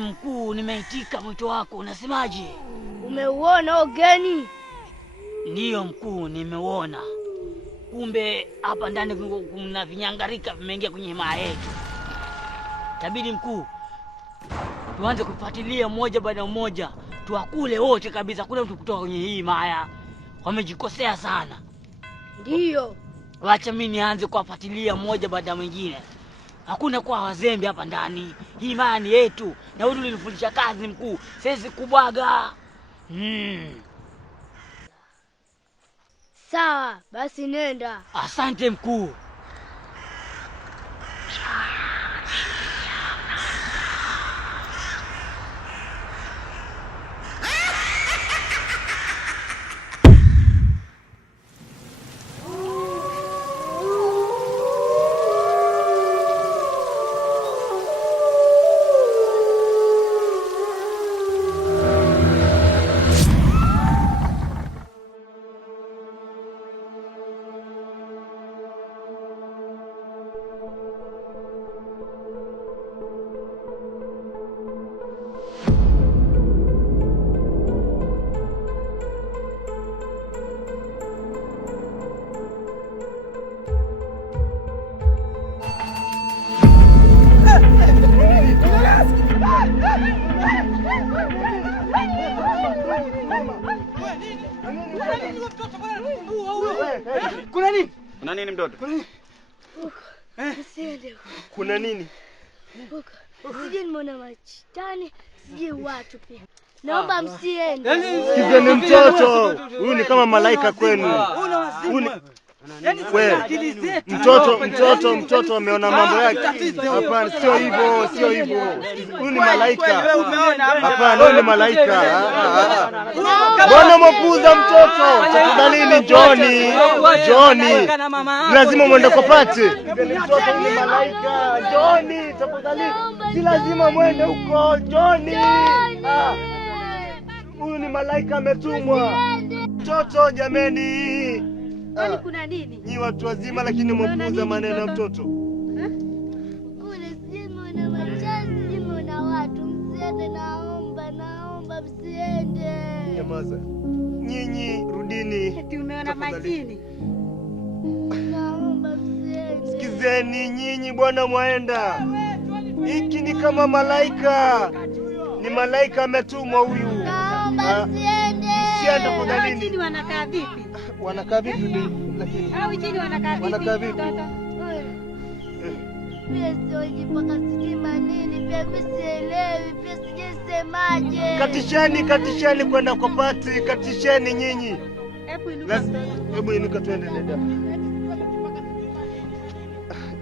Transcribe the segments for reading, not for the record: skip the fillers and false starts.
mkuu, nimeitika mwito wako. Unasemaje? Umeuona ugeni? Ndiyo mkuu, nimeuona. Kumbe hapa ndani kuna vinyangarika vimeingia kwenye himaya yetu. Tabidi mkuu tuanze kufuatilia mmoja baada mmoja, tuwakule wote kabisa. Kuna mtu kutoka kwenye hii himaya. Wamejikosea sana. Ndiyo. Wacha mimi nianze kuwafuatilia mmoja baada mwingine. Hakuna kwa wazembe hapa ndani. Hii himaya ni yetu. Na wewe ulinifundisha kazi mkuu. Siwezi kubwaga. Sawa, basi nenda. Asante mkuu. Kuna nini? Kuna nini mtoto? Kuna nini? Sijui nimeona machitani, sijui watu pia. Naomba msiende. Sikizeni mtoto. Huyu ni kama malaika kwenu. Mtoto ameona mambo yake. Hapana, sio hivyo. Huyu ni malaika. Hapana, huyu ni malaika. Bwana mpuuza mtoto. Tafadhali Johnny. Lazima muende kopate. Mtoto ni malaika. Johnny, tafadhali. Si lazima muende huko, Johnny. Huyu ni malaika ametumwa. Mtoto jameni. Kwani kuna nini? Ni watu wazima lakini mpuuza maneno ya mtoto. Kuna simu na machazi, simu na watu. Msiende, naomba msiende. Nyamaza. Nyinyi rudini. Eti umeona majini? Naomba msiende. Sikizeni nyinyi bwana mwaenda. Hiki ni kama malaika. Ni malaika ametumwa huyu. Naomba msiende. Msiende kwa nini? Majini wanakaa vipi? Wanakaa vipi lakini? Hao jini wanakaa vipi? Wanakaa vipi? Pia sioni mpaka sijui manini, pia msielewi, pia sijisemaje. Katisheni kwenda kwa pati, katisheni nyinyi. Hebu inuka twende dada.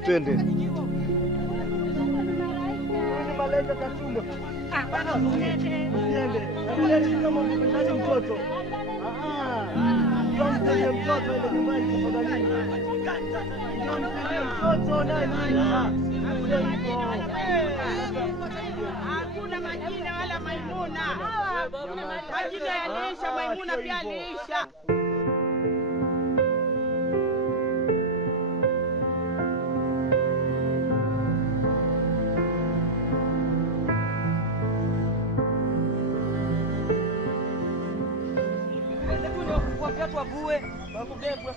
Twende. Ni malaika katumwa. Bana usiende. Usiende kama mpenzi mtoto. Ndio mtoto ile nyumbani tafadhali. Mtoto nani? Hakuna majina wala Maimuna. Majina yaliisha, Maimuna pia aliisha.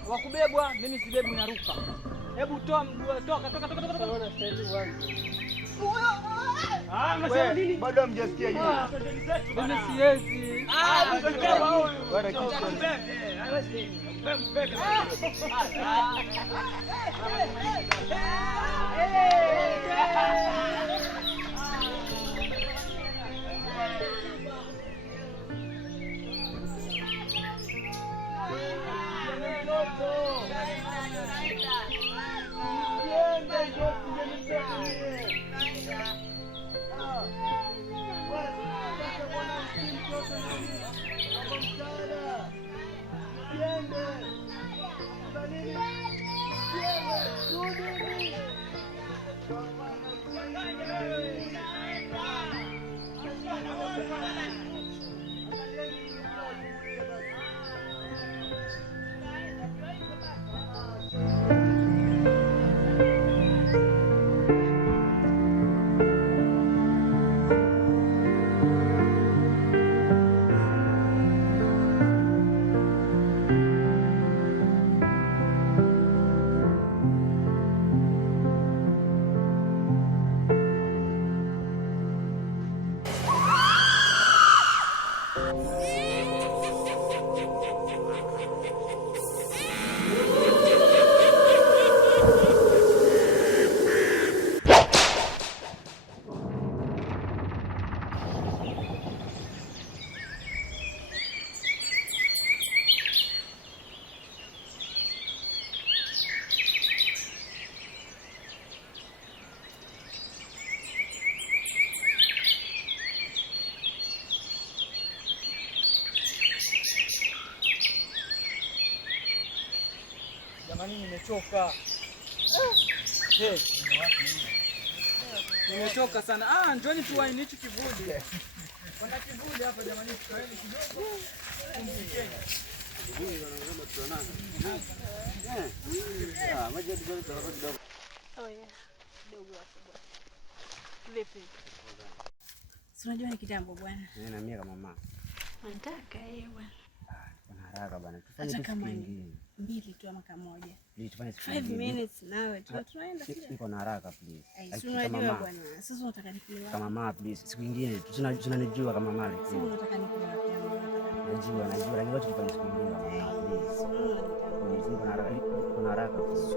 Wakubebwa, mimi sibebu naruka. Hebu toa mguu, toka. Unasema nini? Bado hamjasikia hivi. Mimi siwezi. Bwana kisha. Siende. Jamani, nimechoka. Nimechoka sana. Njoni tuwaini hichi kivuli. Kuna kivuli hapa jamani, tukaeni kidogo. Unajua ni kitambo bwana. Na mimi kama mama. Nataka yeye bwana. Kuna haraka bwana. Tufanye kitu kingine. 2 tu ama kamoja. Tufanye 5 minutes nawe tunaenda kile. Niko na haraka please. Si unajua bwana. Sasa unataka nikule wapi? Kama mama please. Siku nyingine tunanijua kama mama. Sasa unataka nikule wapi? Najua lakini wacha tufanye siku nyingine please. Niko na haraka. Kuna haraka please.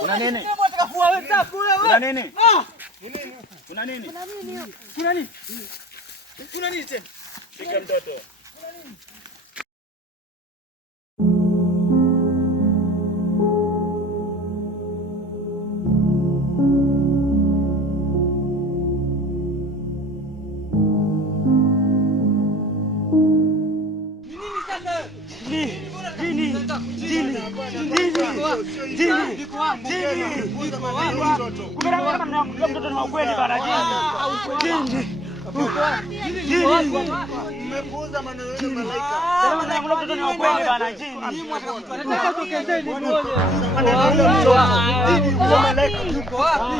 Kuna nini? Kuna nini? Kuna nini? Kuna nini? Kuna nini tena? Shika mtoto. Mmepuuza maneno ya malaika. Yuko wapi?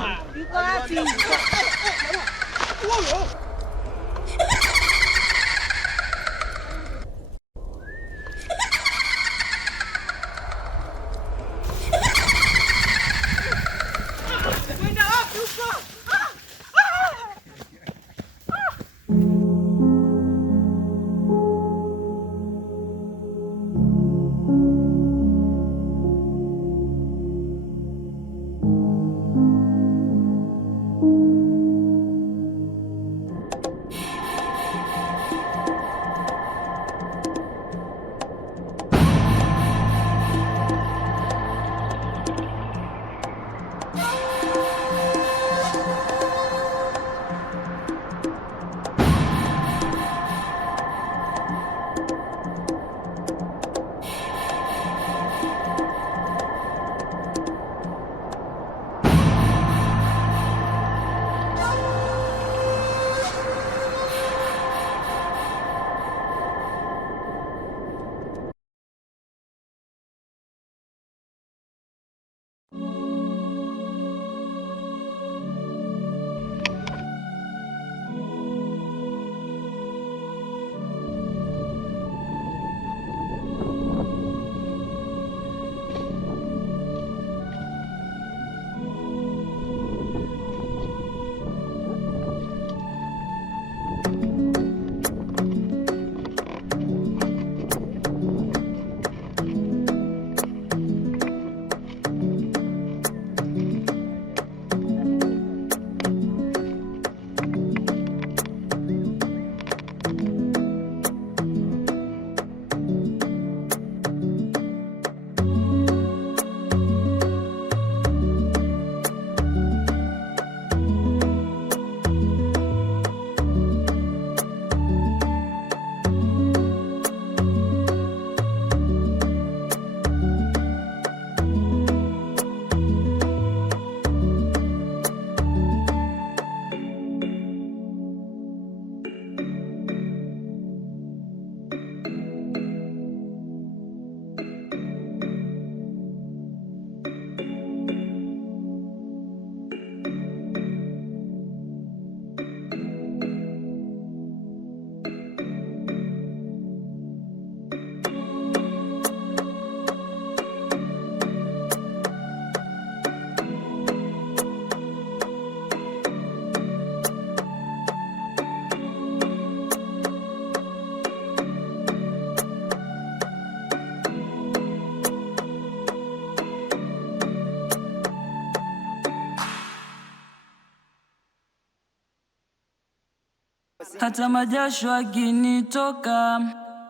hata majasho akinitoka,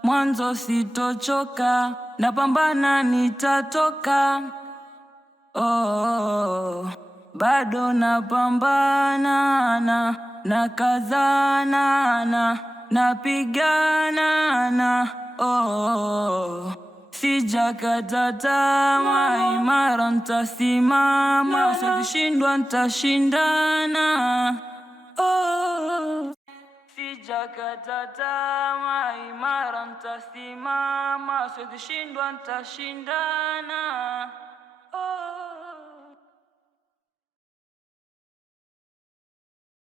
mwanzo sitochoka, napambana nitatoka. Oh, bado napambana, nakazana, napigana. Oh, sijakata tamaa, imara ntasimama, sikushindwa ntashindana. Oh, sijakata tamaa, imara ntasimama, sikushindwa ntashindana. Oh.